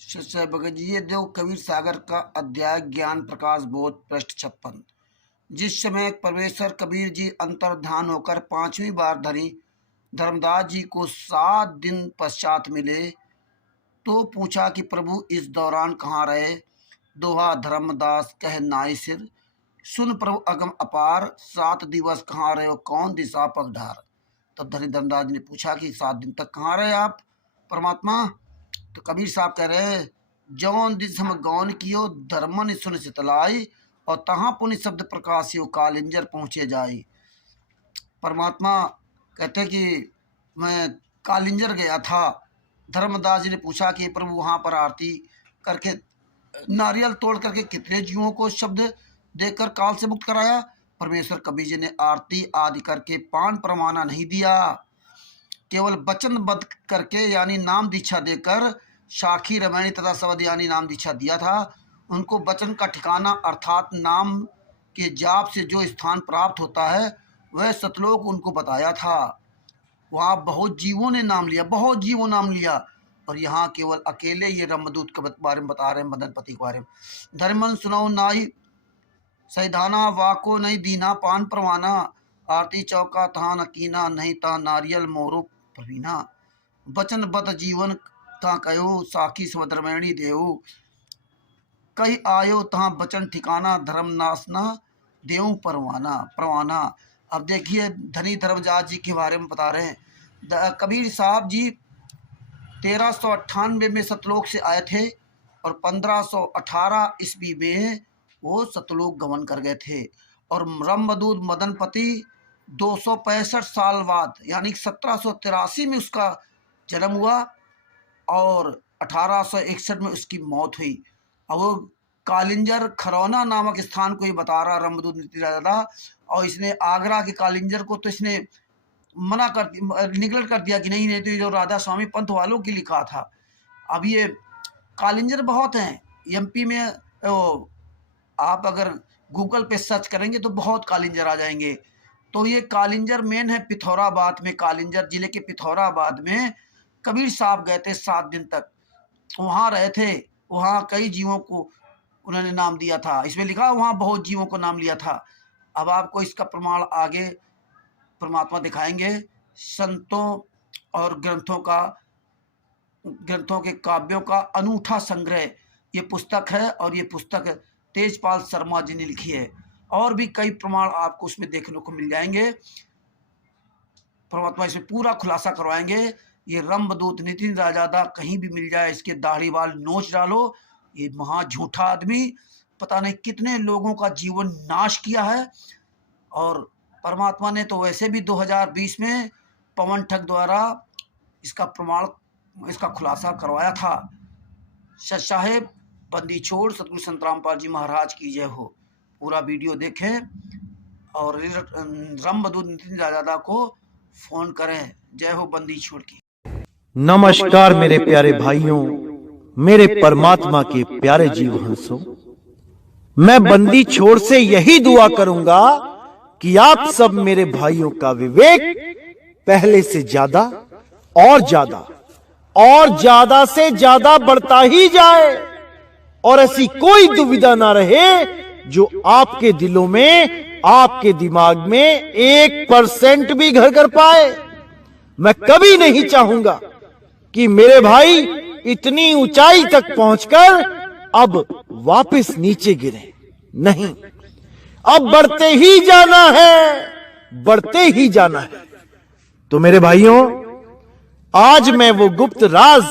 शिष्य भगत जी, ये देव कबीर सागर का अध्याय ज्ञान प्रकाश बोध पृष्ठ 56। जिस समय परमेश्वर कबीर जी अंतर्ध्यान होकर पांचवी बार धर्मदास जी को 7 दिन पश्चात मिले तो पूछा कि प्रभु इस दौरान कहाँ रहे। दोहा धर्मदास कह नाई सिर, सुन प्रभु अगम अपार, 7 दिवस कहाँ रहे हो कौन दिशा पगढार। तब धर्मदास जी ने पूछा कि 7 दिन तक कहाँ रहे आप परमात्मा। तो कबीर साहब कह रहे, जौन दिस हम गौन कियो धर्मन सुन सितलाई, और तहाँ पुण्य शब्द प्रकाशियो कालिंजर पहुँचे जाई। परमात्मा कहते कि मैं कालिंजर गया था। धर्मदास जी ने पूछा कि प्रभु वहाँ पर आरती करके नारियल तोड़ करके कितने जीवों को शब्द देकर काल से मुक्त कराया। परमेश्वर कबीर जी ने आरती आदि करके पान परमाना नहीं दिया, केवल वचनबद्ध करके यानी नाम दीक्षा देकर साखी रमैनी तथा शब्द यानी नाम दीक्षा दिया था। उनको वचन का ठिकाना अर्थात नाम के जाप से जो स्थान प्राप्त होता है वह सतलोक उनको बताया था। वहाँ बहुत जीवों ने नाम लिया, बहुत जीवों नाम लिया, और यहाँ केवल अकेले ये रमदूत के बारे में बता रहे हैं, मदन पति के बारे में। धर्मन सुनाओ नाई सैधाना, वाको नहीं दीना पान परवाना, आरती चौका तहाँ नकीना, नहीं ता नारियल मोरो प्रवीणा। वचनबद्ध जीवन ता कयो, साखी स्वधर्मैणी देव, कई आयो तहाँ वचन ठिकाना, धर्म नासना देव परवाना। अब देखिए धनी धर्मदास जी के बारे में बता रहे हैं। कबीर साहब जी 1398 में सतलोक से आए थे और 1518 ईस्वी में वो सतलोक गमन कर गए थे। और रमदूत मदनपति 265 साल बाद यानी 1783 में उसका जन्म हुआ और 1861 में उसकी मौत हुई। और वो कालिंजर खरौना नामक स्थान को ही बता रहा रमदूत नीति राजा। और इसने आगरा के कालिंजर को तो इसने मना कर निगलेक्ट कर दिया कि नहीं तो जो राधा स्वामी पंथ वालों की लिखा था। अब ये कालिंजर बहुत हैं एमपी में। आप अगर गूगल पे सर्च करेंगे तो बहुत कालिंजर आ जाएंगे। तो ये कालिंजर मेन है पिथौराबाद में, कालिंजर जिले के पिथौराबाद में कबीर साहब गए थे 7 दिन तक, वहाँ रहे थे। वहाँ कई जीवों को उन्होंने नाम दिया था, इसमें लिखा वहाँ बहुत जीवों को नाम लिया था। अब आपको इसका प्रमाण आगे परमात्मा दिखाएंगे। संतों और ग्रंथों के काव्यों का अनूठा संग्रह ये पुस्तक है, और ये पुस्तक तेजपाल शर्मा जी ने लिखी है। और भी कई प्रमाण आपको उसमें देखने को मिल जाएंगे। परमात्मा इसमें पूरा खुलासा करवाएंगे। ये रमदूत नितिन राजादा कहीं भी मिल जाए इसके दाढ़ी बाल नोच डालो। ये महा झूठा आदमी पता नहीं कितने लोगों का जीवन नाश किया है। और परमात्मा ने तो वैसे भी 2020 में पवन ठग द्वारा इसका खुलासा करवाया था। साहेब बंदी छोड़ सतगुरु संत रामपाल जी महाराज की जय हो। पूरा वीडियो देखें और रमदूत नितिन राजादा को फोन करें। जय हो बंदी छोड़ की। नमस्कार मेरे प्यारे भाइयों, मेरे परमात्मा के प्यारे जीव हंसों। मैं बंदी छोड़ से यही दुआ करूंगा कि आप सब मेरे भाइयों का विवेक पहले से ज्यादा और ज्यादा से ज्यादा बढ़ता ही जाए, और ऐसी कोई दुविधा ना रहे जो आपके दिलों में, आपके दिमाग में 1% भी घर कर पाए। मैं कभी नहीं चाहूंगा कि मेरे भाई इतनी ऊंचाई तक पहुंचकर अब वापस नीचे गिरे। नहीं, अब बढ़ते ही जाना है, बढ़ते ही जाना है। तो मेरे भाइयों, आज मैं वो गुप्त राज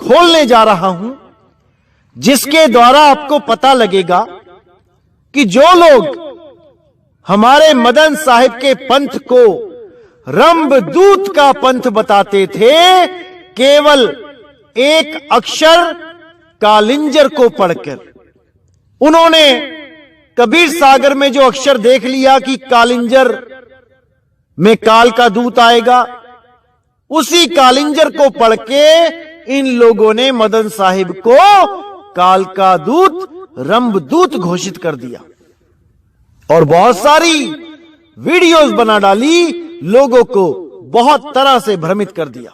खोलने जा रहा हूं जिसके द्वारा आपको पता लगेगा कि जो लोग हमारे मदन साहिब के पंथ को रमदूत का पंथ बताते थे, केवल एक अक्षर कालिंजर को पढ़कर उन्होंने कबीर सागर में जो अक्षर देख लिया कि कालिंजर में काल का दूत आएगा, उसी कालिंजर को पढ़ के इन लोगों ने मदन साहिब को काल का दूत, रमदूत घोषित कर दिया और बहुत सारी वीडियोस बना डाली, लोगों को बहुत तरह से भ्रमित कर दिया।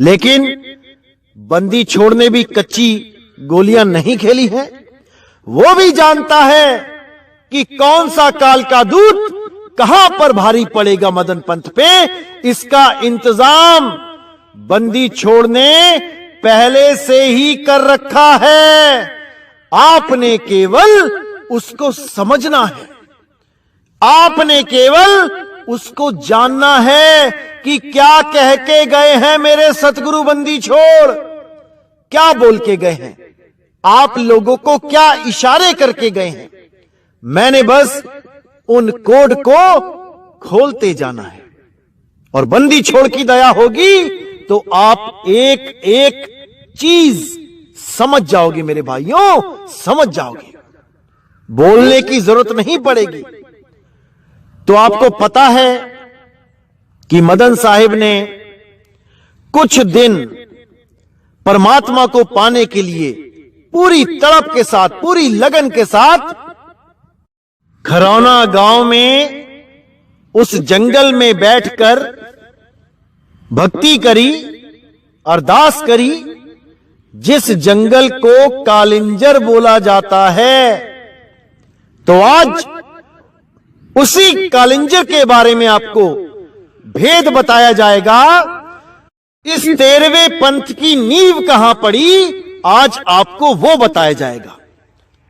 लेकिन बंदी छोड़ ने भी कच्ची गोलियां नहीं खेली हैं। वो भी जानता है कि कौन सा काल का दूत कहां पर भारी पड़ेगा मदन पंत पे। इसका इंतजाम बंदी छोड़ ने पहले से ही कर रखा है। आपने केवल उसको समझना है, आपने केवल उसको जानना है कि क्या कह के गए हैं मेरे सतगुरु बंदी छोड़, क्या बोल के गए हैं, आप लोगों को क्या इशारे करके गए हैं। मैंने बस उन कोड को खोलते जाना है और बंदी छोड़ की दया होगी तो आप एक एक चीज समझ जाओगे मेरे भाइयों, समझ जाओगे, बोलने की जरूरत नहीं पड़ेगी। तो आपको पता है कि मदन साहिब ने कुछ दिन परमात्मा को पाने के लिए पूरी तड़प के साथ, पूरी लगन के साथ खरौना गांव में उस जंगल में बैठकर भक्ति करी, अरदास करी। जिस जंगल को कालिंजर बोला जाता है, तो आज उसी कालिंजर के बारे में आपको भेद बताया जाएगा। इस 13वें पंथ की नींव कहां पड़ी, आज आपको वो बताया जाएगा।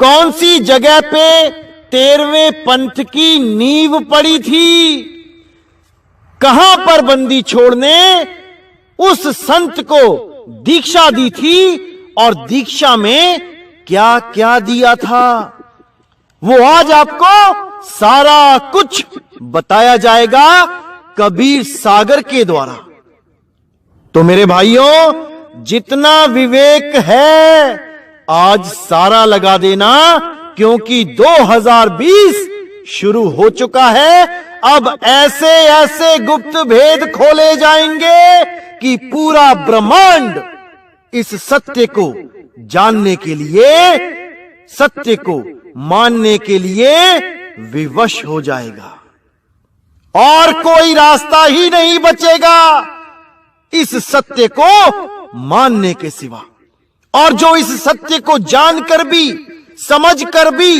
कौन सी जगह पे 13वें पंथ की नींव पड़ी थी, कहां पर बंदी छोड़ ने उस संत को दीक्षा दी थी और दीक्षा में क्या क्या दिया था, वो आज आपको सारा कुछ बताया जाएगा कबीर सागर के द्वारा। तो मेरे भाइयों, जितना विवेक है आज सारा लगा देना, क्योंकि 2020 शुरू हो चुका है। अब ऐसे ऐसे गुप्त भेद खोले जाएंगे कि पूरा ब्रह्मांड इस सत्य को जानने के लिए, सत्य को मानने के लिए विवश हो जाएगा और कोई रास्ता ही नहीं बचेगा इस सत्य को मानने के सिवा। और जो इस सत्य को जानकर भी, समझकर भी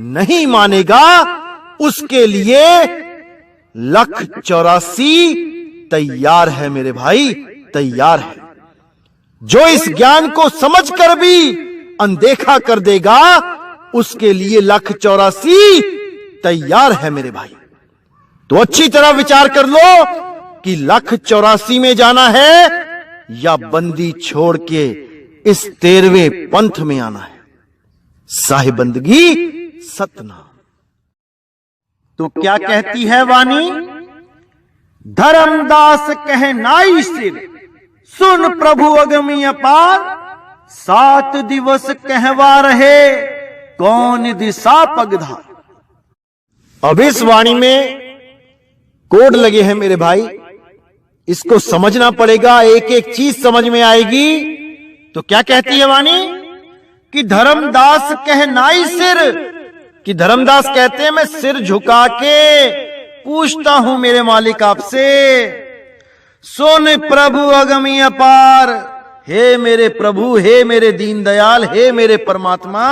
नहीं मानेगा, उसके लिए 184 तैयार है मेरे भाई, तैयार है। जो इस ज्ञान को समझकर भी अनदेखा कर देगा, उसके लिए 184 तैयार है मेरे भाई। तो अच्छी तरह विचार कर लो कि 184 में जाना है या बंदी छोड़ के इस 13वें पंथ में आना है। साहिबंदगी सतना। तो क्या कहती है वाणी, धर्मदास कह नाई सिर, सुन प्रभु अगमी अपार, 7 दिवस कहवा रहे, कौन दिशा पगधार। अब इस वाणी में कोड लगे हैं मेरे भाई, इसको समझना पड़ेगा, एक एक चीज समझ में आएगी। तो क्या कहती है वाणी कि धर्मदास कह नाई सिर, कि धर्मदास कहते हैं मैं सिर झुका के पूछता हूं मेरे मालिक आपसे, सुन प्रभु अगमी अपार, हे मेरे प्रभु, हे मेरे दीन दयाल, हे मेरे परमात्मा,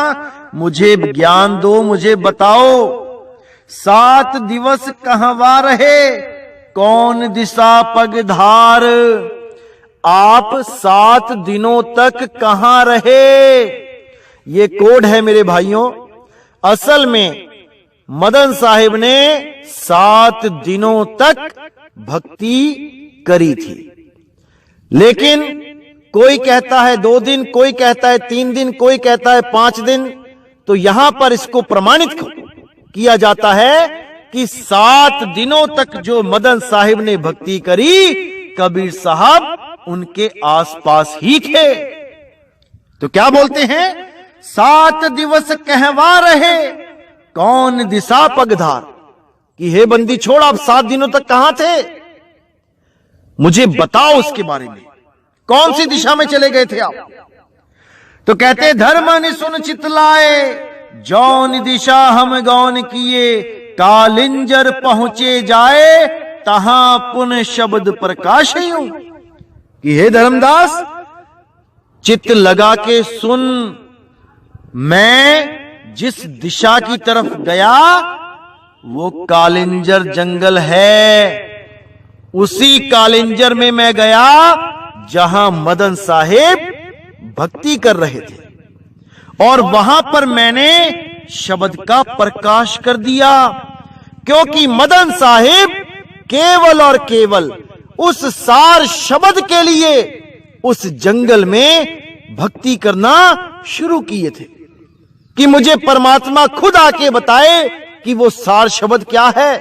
मुझे ज्ञान दो, मुझे बताओ 7 दिवस कहवा रहे, कौन दिशा पगधार। आप 7 दिनों तक कहां रहे, ये कोड है मेरे भाइयों। असल में मदन साहिब ने 7 दिनों तक भक्ति करी थी, लेकिन कोई कहता है 2 दिन, कोई कहता है 3 दिन, कोई कहता है 5 दिन। तो यहां पर इसको प्रमाणित किया जाता है कि 7 दिनों तक जो मदन साहिब ने भक्ति करी, कबीर साहब उनके आसपास ही थे। तो क्या बोलते हैं, 7 दिवस कहवा रहे, कौन दिशा पगधार, कि हे बंदी छोड़ आप 7 दिनों तक कहां थे, मुझे बताओ उसके बारे में, कौन सी दिशा में चले गए थे आप। तो कहते धर्म सुन चितलाए, जौन दिशा हम गौन किए, कालिंजर पहुंचे जाए, तहां पुन शब्द प्रकाश यूं, कि हे धर्मदास चित्त लगा के सुन। मैं जिस दिशा की तरफ गया वो कालिंजर जंगल है। उसी कालिंजर में मैं गया जहां मदन साहेब भक्ति कर रहे थे, और वहां पर मैंने शब्द का प्रकाश कर दिया, क्योंकि मदन साहिब केवल और केवल उस सार शब्द के लिए उस जंगल में भक्ति करना शुरू किए थे कि मुझे परमात्मा खुद आके बताए कि वो सार शब्द क्या है।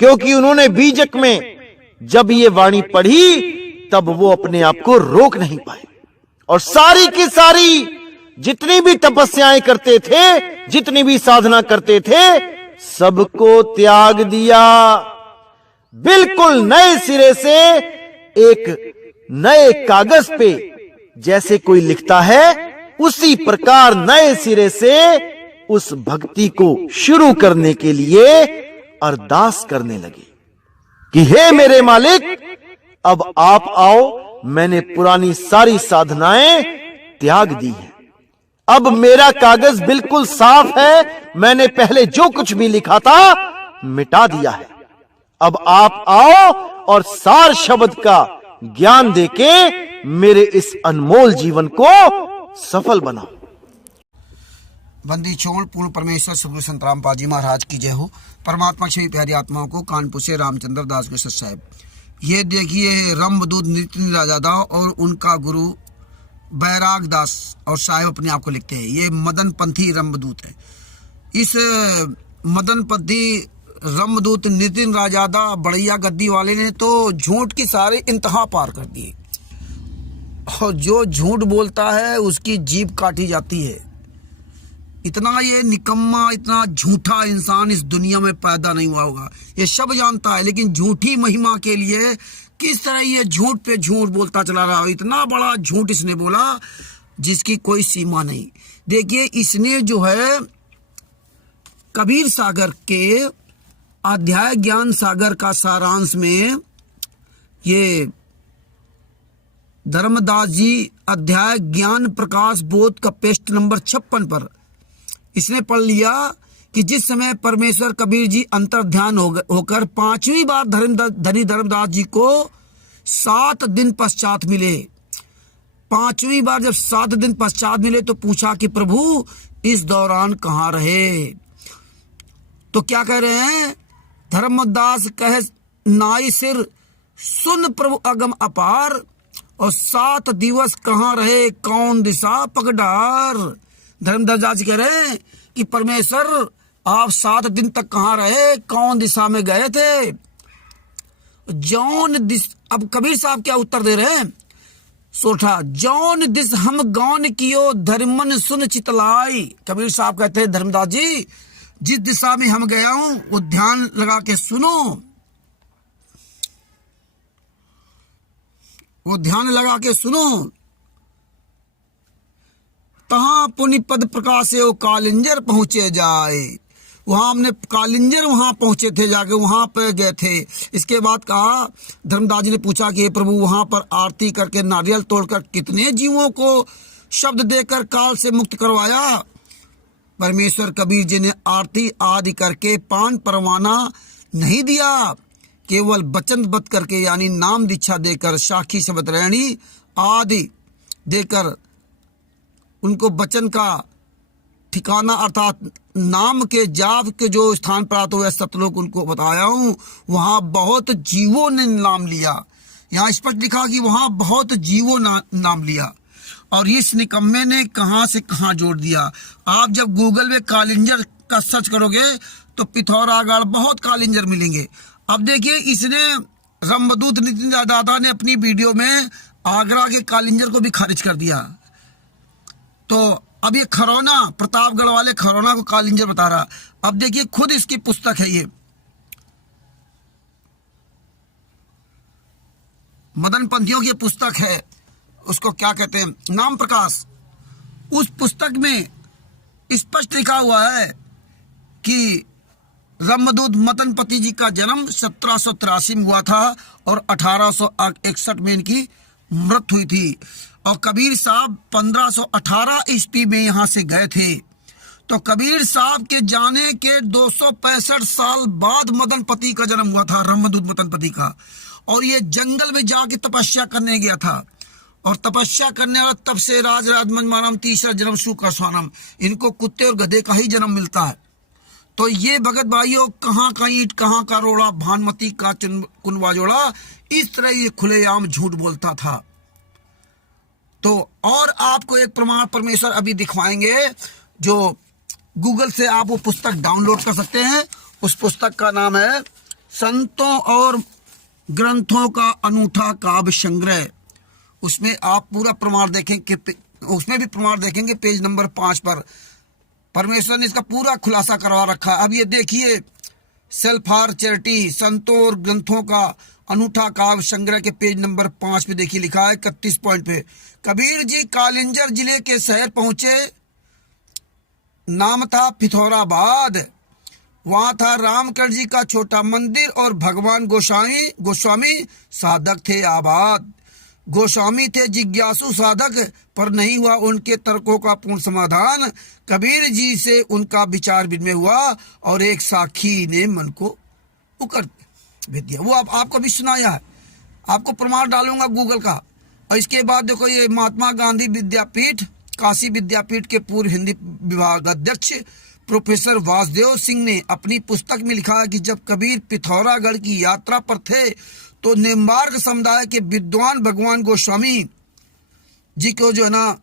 क्योंकि उन्होंने बीजक में जब ये वाणी पढ़ी तब वो अपने आप को रोक नहीं पाए, और सारी की सारी जितनी भी तपस्याएं करते थे, जितनी भी साधना करते थे, सबको त्याग दिया। बिल्कुल नए सिरे से एक नए कागज पे जैसे कोई लिखता है, उसी प्रकार नए सिरे से उस भक्ति को शुरू करने के लिए अरदास करने लगे कि हे मेरे मालिक, अब आप आओ, मैंने पुरानी सारी साधनाएं त्याग दी हैं। अब मेरा कागज बिल्कुल साफ है, मैंने पहले जो कुछ भी लिखा था मिटा दिया है। अब आप आओ और सार शब्द का ज्ञान देके मेरे इस अनमोल जीवन को सफल बनाओ। बंदी छोड़ पूर्ण परमेश्वर सतगुरु संत रामपाल जी महाराज की जय हो। परमात्मा श्री प्यारी आत्माओं को कानपुर से रामचंद्र दास गुरु साहब। ये देखिए रंबदूत नितिन राजादा और उनका गुरु बैराग दास और साहेब अपने आप को लिखते हैं, ये मदन पंथी रंबदूत है। इस मदन पंथी रंबदूत नितिन राजादा बड़ैया गद्दी वाले ने तो झूठ की सारे इंतहा पार कर दिए, और जो झूठ बोलता है उसकी जीभ काटी जाती है। इतना ये निकम्मा, इतना झूठा इंसान इस दुनिया में पैदा नहीं हुआ होगा, ये सब जानता है। लेकिन झूठी महिमा के लिए किस तरह ये झूठ पे झूठ बोलता चला रहा है। इतना बड़ा झूठ इसने बोला जिसकी कोई सीमा नहीं। देखिए इसने जो है कबीर सागर के अध्याय ज्ञान सागर का सारांश में ये धर्मदास जी अध्याय ज्ञान प्रकाश बोध का पेस्ट नंबर 56 पर इसने पढ़ लिया कि जिस समय परमेश्वर कबीर जी अंतर ध्यान होकर 5वीं बार धनी धर्मदास जी को 7 दिन पश्चात मिले। 5वीं बार जब 7 दिन पश्चात मिले तो पूछा कि प्रभु इस दौरान कहाँ रहे। तो क्या कह रहे हैं, धर्मदास कहे नाई सिर सुन प्रभु अगम अपार, और 7 दिवस कहाँ रहे कौन दिशा पगडार। धर्मदास जी कह रहे हैं कि परमेश्वर आप 7 दिन तक कहाँ रहे, कौन दिशा में गए थे। जौन दिस, अब कबीर साहब क्या उत्तर दे रहे हैं, सोठा जौन दिस हम गौन कियो धर्मन सुन चितलाई। कबीर साहब कहते हैं धर्मदास जी जिस दिशा में हम गया हूं वो ध्यान लगा के सुनो, वो ध्यान लगा के सुनो। तहां पुनि पद प्रकाशे वो कालिंजर पहुंचे जाए। वहां हमने कालिंजर वहां पहुंचे थे, जाके वहां पे गए थे। इसके बाद कहा, धर्मदास जी ने पूछा कि प्रभु वहां पर आरती करके नारियल तोड़कर कितने जीवों को शब्द देकर काल से मुक्त करवाया। परमेश्वर कबीर जी ने आरती आदि करके पान परवाना नहीं दिया, केवल वचन बत करके यानी नाम दीक्षा देकर साखी शब्द रहणी आदि देकर उनको वचन का ठिकाना अर्थात नाम के जाप के जो स्थान प्राप्त हुए सतलोक उनको बताया हूँ। वहाँ बहुत जीवों ने नाम लिया। यहाँ स्पष्ट लिखा कि वहाँ बहुत जीवों नाम लिया, और इस निकम्मे ने कहाँ से कहाँ जोड़ दिया। आप जब गूगल में कालिंजर का सर्च करोगे तो पिथौरागढ़ बहुत कालिंजर मिलेंगे। अब देखिए इसने रंबदूत नितिन दादा ने अपनी वीडियो में आगरा के कालिंजर को भी खारिज कर दिया। तो अब ये खरौना, प्रतापगढ़ वाले खरौना को कालिंजर बता रहा। अब देखिए खुद इसकी पुस्तक है, ये मदन पंथियों की पुस्तक है, उसको क्या कहते हैं, नाम प्रकाश। उस पुस्तक में स्पष्ट लिखा हुआ है कि रंबदूत मदनपति जी का जन्म 1783 में हुआ था और 1861 में इनकी मृत्यु हुई थी। और कबीर साहब 1518 ईस्वी में यहाँ से गए थे। तो कबीर साहब के जाने के 265 साल बाद मदनपति का जन्म हुआ था, रामदूत मदनपति का। और ये जंगल में जाके तपस्या करने गया था, और तपस्या करने वाला तब से राज राजमंजमानम तीसरा जन्म सुकर स्वानम, इनको कुत्ते और गधे का ही जन्म मिलता है। तो ये भगत भाइयों, कहाँ का ईंट कहाँ का रोड़ा, भानुमति का कुनवा जोड़ा, इस तरह ये खुलेआम झूठ बोलता था। तो और आपको एक प्रमाण परमेश्वर अभी दिखवाएंगे, जो गूगल से आप वो पुस्तक डाउनलोड कर सकते हैं। उस पुस्तक का नाम है संतों और ग्रंथों का अनूठा काव्य संग्रह। उसमें आप पूरा प्रमाण देखेंगे, उसमें भी प्रमाण देखेंगे पेज नंबर 5 पर परमेश्वर ने इसका पूरा खुलासा करवा रखा है। अब ये देखिए, सेल्फ फॉर चैरिटी संतों और ग्रंथों का अनूठा काव्य संग्रह के पेज नंबर 5 पे देखिए, लिखा है 31 पॉइंट पे, कबीर जी कालिंजर जिले के शहर पहुंचे। नाम था पिथौराबाद। वहां था रामकृष्ण जी का छोटा मंदिर और भगवान गोस्वामी साधक थे आबाद। गोस्वामी थे जिज्ञासु साधक, पर नहीं हुआ उनके तर्कों का पूर्ण समाधान। कबीर जी से उनका विचार विनिमय हुआ और एक साखी ने मन को उकर भेज दिया। वो आपको भी सुनाया है, आपको प्रमाण डालूंगा गूगल का। और इसके बाद देखो, ये महात्मा गांधी विद्यापीठ, काशी विद्यापीठ के पूर्व हिंदी विभाग अध्यक्ष प्रोफेसर वासुदेव सिंह ने अपनी पुस्तक में लिखा है कि जब कबीर पिथौरागढ़ की यात्रा पर थे तो निम्बार्क समुदाय के विद्वान भगवान गोस्वामी जी को जो है ना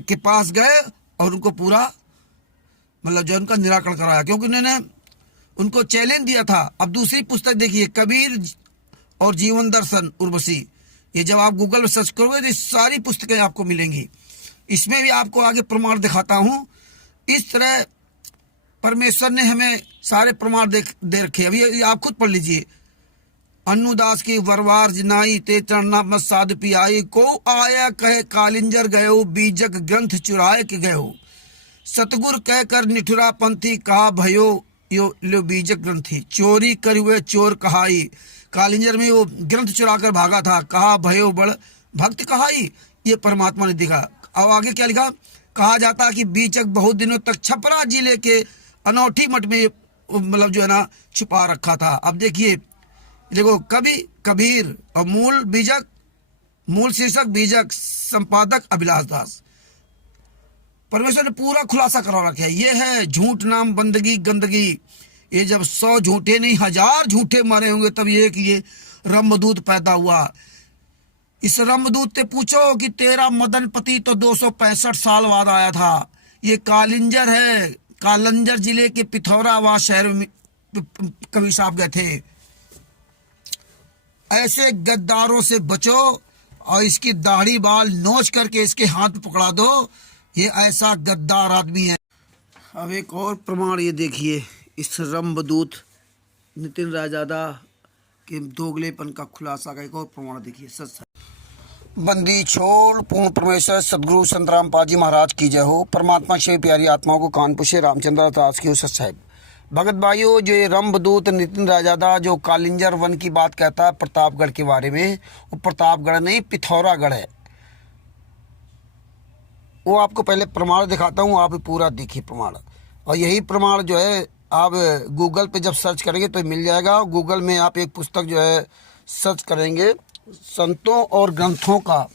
के पास गए और उनको पूरा मतलब जो उनका निराकरण कराया, क्योंकि उन्होंने उनको चैलेंज दिया था। अब दूसरी पुस्तक देखिए, कबीर और जीवन दर्शन उर्वशी। ये जब आप गूगल में सर्च करोगे तो सारी पुस्तकें आपको मिलेंगी। इसमें भी आपको आगे प्रमाण दिखाता हूँ। इस तरह परमेश्वर ने हमें सारे प्रमाण दे रखे। अभी आप खुद पढ़ लीजिए। अन्नुदास की वरवार जिनाई ते चरणा मत साध पियाई, को आया कहे कालिंजर गयो, बीजक ग्रंथ चुराए के गयो। सतगुर कह कर निठुरा पंथी, कहा भयो यो लो बीजक ग्रंथी। चोरी कर हुए चोर कहाई, कालिंजर में वो ग्रंथ चुरा कर भागा था, कहा भयो बड़ भक्त कहाई। ये परमात्मा ने दिखा। अब आगे क्या लिखा, कहा जाता कि बीजक बहुत दिनों तक छपरा जिले के अनोठी मठ में मतलब जो है ना छुपा रखा था। अब देखिए, देखो कबीर और मूल शीर्षक बीजक, संपादक अभिलाष दास। परमेश्वर ने पूरा खुलासा करा रखा है। ये है झूठ नाम बंदगी गंदगी। ये जब 100 झूठे नहीं 1000 झूठे मारे होंगे तब ये रमदूत पैदा हुआ। इस रमदूत से पूछो कि तेरा मदनपति तो 265 साल बाद आया था। ये कालिंजर है, कालिंजर जिले के पिथौराबाद शहर में कबीर साहब गए थे। ऐसे गद्दारों से बचो और इसकी दाढ़ी बाल नोच करके इसके हाथ पकड़ा दो। ये ऐसा गद्दार आदमी है। अब एक और प्रमाण ये देखिए, इस रमदूत नितिन रायजादा के दोगलेपन का खुलासा का एक और प्रमाण देखिए। सच बंदी छोड़ पूर्ण परमेश्वर सदगुरु संत रामपाल जी महाराज की जय हो। परमात्मा शिव प्यारी आत्माओं को कानपुर से रामचंद्र दास की हो। सच साहब भगत भाइयों, जो ये रमदूत नितिन रायजादा जो कालिंजर वन की बात कहता है प्रतापगढ़ के बारे में, वो प्रतापगढ़ नहीं पिथौरागढ़ है। वो आपको पहले प्रमाण दिखाता हूँ, आप पूरा देखिए प्रमाण। और यही प्रमाण जो है आप गूगल पे जब सर्च करेंगे तो मिल जाएगा। गूगल में आप एक पुस्तक जो है सर्च करेंगे, संतों और ग्रंथों का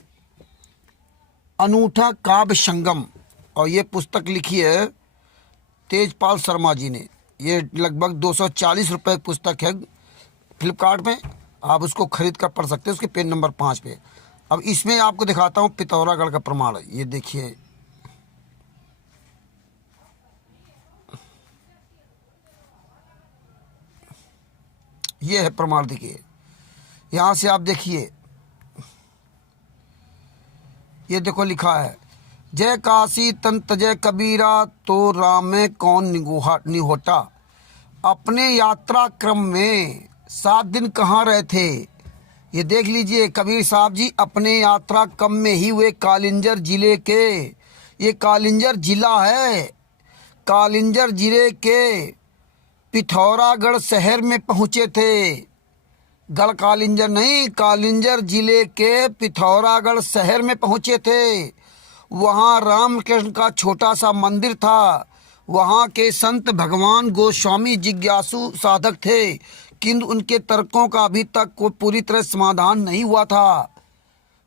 अनूठा काव्य संगम, और ये पुस्तक लिखी है तेजपाल शर्मा जी ने। ये लगभग 240 रुपये पुस्तक है। फ्लिपकार्ट में आप उसको खरीद कर पढ़ सकते हैं, उसके पेज नंबर 5 पे। अब इसमें आपको दिखाता हूँ पिथौरागढ़ का प्रमाण। ये देखिए, ये है प्रमाण। देखिए यहाँ से आप देखिए, ये देखो लिखा है, जय काशी तंत जय कबीरा, तो राम में कौन निहोटा। अपने यात्रा क्रम में 7 दिन कहाँ रहे थे। ये देख लीजिए, कबीर साहब जी अपने यात्रा क्रम में ही हुए कालिंजर जिले के, ये कालिंजर जिला है, कालिंजर जिले के पिथौरागढ़ शहर में पहुँचे थे। गढ़ कालिंजर नहीं, कालिंजर जिले के पिथौरागढ़ शहर में पहुंचे थे। वहां रामकृष्ण का छोटा सा मंदिर था। वहां के संत भगवान गोस्वामी जिज्ञासु साधक थे, किंतु उनके तर्कों का अभी तक कोई पूरी तरह समाधान नहीं हुआ था।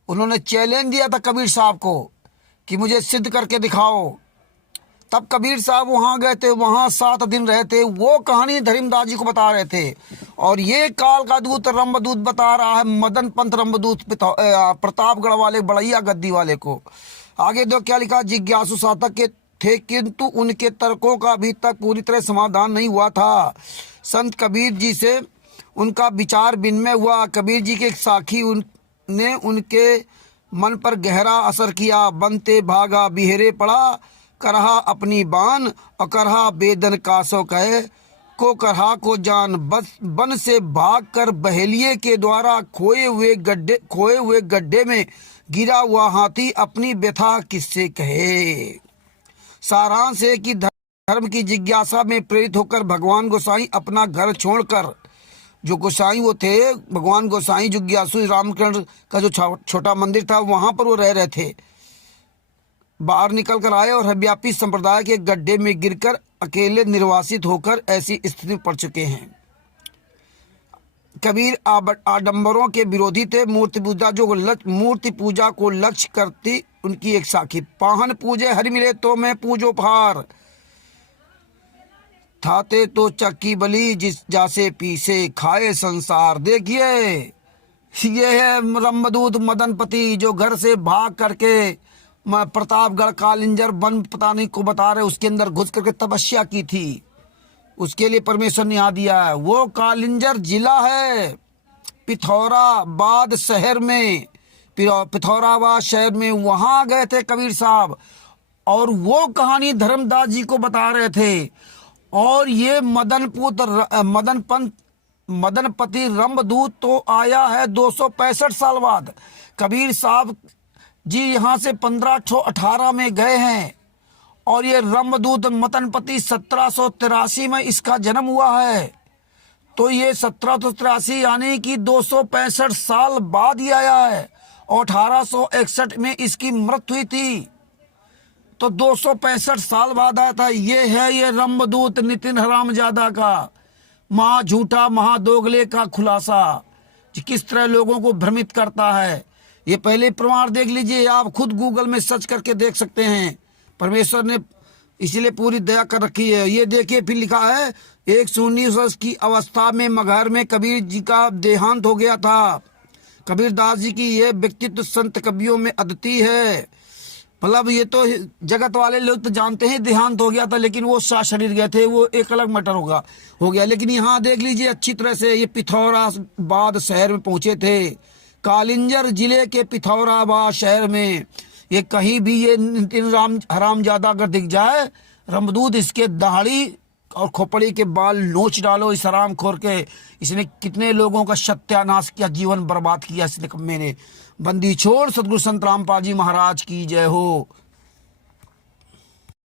उन्होंने चैलेंज दिया था कबीर साहब को कि मुझे सिद्ध करके दिखाओ। तब कबीर साहब वहां गए थे, वहां 7 दिन रहे थे। वो कहानी धर्मदास जी को बता रहे थे। और ये काल का दूत रंबदूत बता रहा है मदन पंथ रंबदूत प्रतापगढ़ वाले बड़ैया गद्दी वाले को। आगे दो क्या लिखा, जिज्ञासु साधक के थे, किंतु उनके तर्कों का अभी तक पूरी तरह समाधान नहीं हुआ था। संत कबीर जी से उनका विचार विनिमय हुआ। कबीर जी के एक साखी ने उनके मन पर गहरा असर किया। बनते भागा बिहरे पड़ा, करहा अपनी बान और करहा बेदन कासो कहे को करहा को जान। बस बन से भाग कर बहेलिए के द्वारा खोए हुए गड्ढे में गिरा हुआ हाथी अपनी व्यथा किससे कहे। सारांश है कि धर्म की जिज्ञासा में प्रेरित होकर भगवान गोसाई अपना घर छोड़कर, जो गोसाई वो थे भगवान गोसाई जिज्ञासु रामकृष्ण का जो छोटा मंदिर था वहां पर वो रह रहे थे, बाहर निकल कर आए और व्यापी संप्रदाय के गड्ढे में गिरकर अकेले निर्वासित होकर ऐसी स्थिति में पड़ चुके हैं। कबीर आडंबरों के विरोधी थे। मूर्ति पूजा को लक्ष्य करती उनकी एक साखी, पाहन पूजे हरि मिले तो मैं पूजो पहाड़, थाते तो चक्की बली जिस जासे पीसे खाए संसार। देखिए ये है रंबदूत मदनपति जो घर से भाग करके प्रतापगढ़ कालिंजर वन पता नहीं को बता रहे, उसके अंदर घुस करके तपस्या की थी। उसके लिए परमेश्वर ने यहाँ दिया है। वो कालिंजर जिला है पिथौराबाद शहर में, पिथौराबाद शहर में वहां गए थे कबीर साहब और वो कहानी धर्मदास जी को बता रहे थे। और ये मदनपति रंबदूत तो आया है 265 साल बाद। कबीर साहब जी यहाँ से 1518 में गए हैं और ये रंबदूत मदनपति 1783 में इसका जन्म हुआ है। तो ये 1783 यानी कि 265 साल बाद ही आया है और 1861 में इसकी मृत्यु हुई थी। तो 265 साल बाद आया था। ये है ये रंबदूत नितिन हरामजादा का महा झूठा महादोगले का खुलासा, किस तरह लोगों को भ्रमित करता है। ये पहले प्रमाण देख लीजिए, आप खुद गूगल में सर्च करके देख सकते हैं। परमेश्वर ने इसलिए पूरी दया कर रखी है। ये देखिए फिर लिखा है 119 वर्ष की अवस्था में मगहर में कबीर जी का देहांत हो गया था। कबीरदास जी की यह व्यक्तित्व संत कवियों में अद्वितीय है। मतलब ये तो जगत वाले लोग तो जानते हैं देहांत हो गया था, लेकिन वो शरीर गए थे, वो एक अलग मैटर हो गया। लेकिन यहाँ देख लीजिए अच्छी तरह से, ये पिथौराबाद शहर में पहुंचे थे, कालिंजर जिले के पिथौराबाद शहर में। ये कहीं भी ये नितिन हरामजादा अगर दिख जाए, रंबदूत इसके दाढ़ी और खोपड़ी के बाल नोच डालो इस हरामखोर के। इसने कितने लोगों का सत्यानाश किया, जीवन बर्बाद किया इसने। मेरे बंदी छोड़ सतगुरु संत रामपाल जी महाराज की जय हो।